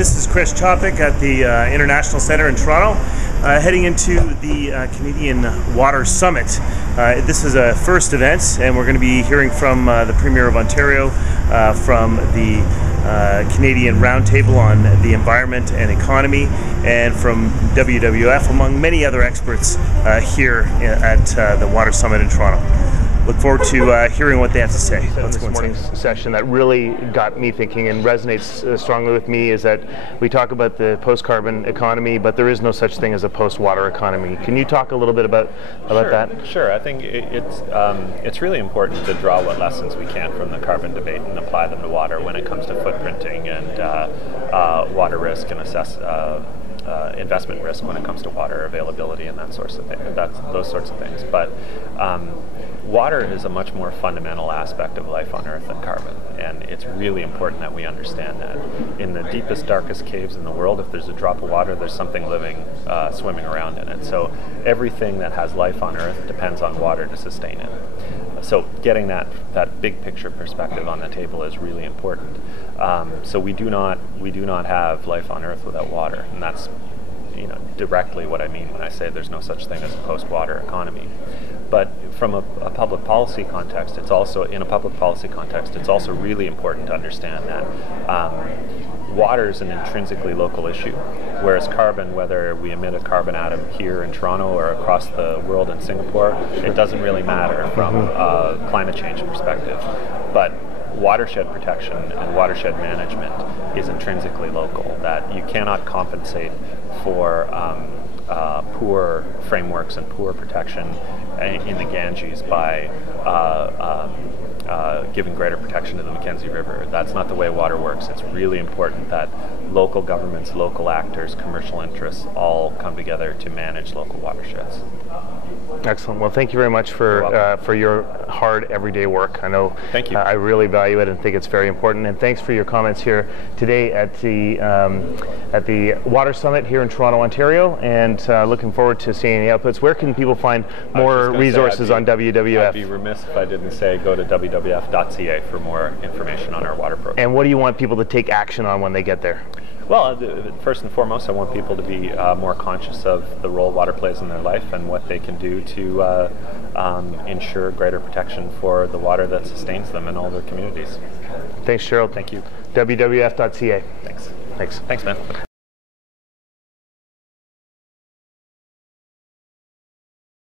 This is Chris Chopik at the International Centre in Toronto, heading into the Canadian Water Summit. This is a first event, and we're going to be hearing from the Premier of Ontario, from the Canadian Roundtable on the Environment and Economy, and from WWF, among many other experts here at the Water Summit in Toronto. Look forward to hearing what they have to say. This morning's session that really got me thinking and resonates strongly with me is that we talk about the post-carbon economy, but there is no such thing as a post-water economy. Can you talk a little bit about that? Sure. I think it's really important to draw what lessons we can from the carbon debate and apply them to water when it comes to footprinting and water risk, and assess investment risk when it comes to water availability and those sorts of things. But water is a much more fundamental aspect of life on Earth than carbon, and it's really important that we understand that. In the deepest, darkest caves in the world, if there's a drop of water, there's something living, swimming around in it. So everything that has life on Earth depends on water to sustain it. So getting that big picture perspective on the table is really important. So we do not have life on Earth without water, and that's directly what I mean when I say there's no such thing as a post-water economy. But from a public policy context, it's also really important to understand that water is an intrinsically local issue, whereas carbon, whether we emit a carbon atom here in Toronto or across the world in Singapore, it doesn't really matter from a climate change perspective. But watershed protection and watershed management is intrinsically local, that you cannot compensate for poor frameworks and poor protection in the Ganges by giving greater protection to the Mackenzie River. That's not the way water works. It's really important that local governments, local actors, commercial interests all come together to manage local watersheds. Excellent. Well, thank you very much for your hard everyday work. I know. Thank you. I really value it and think it's very important. And thanks for your comments here today at the Water Summit here in Toronto, Ontario. And looking forward to seeing the outputs. Where can people find more resources on WWF? I'd be remiss if I didn't say go to WWF.ca for more information on our water program. And what do you want people to take action on when they get there? Well, first and foremost, I want people to be more conscious of the role water plays in their life and what they can do to ensure greater protection for the water that sustains them in all their communities. Thanks, Gerald. Thank you. WWF.ca. Thanks. Thanks. Thanks, man.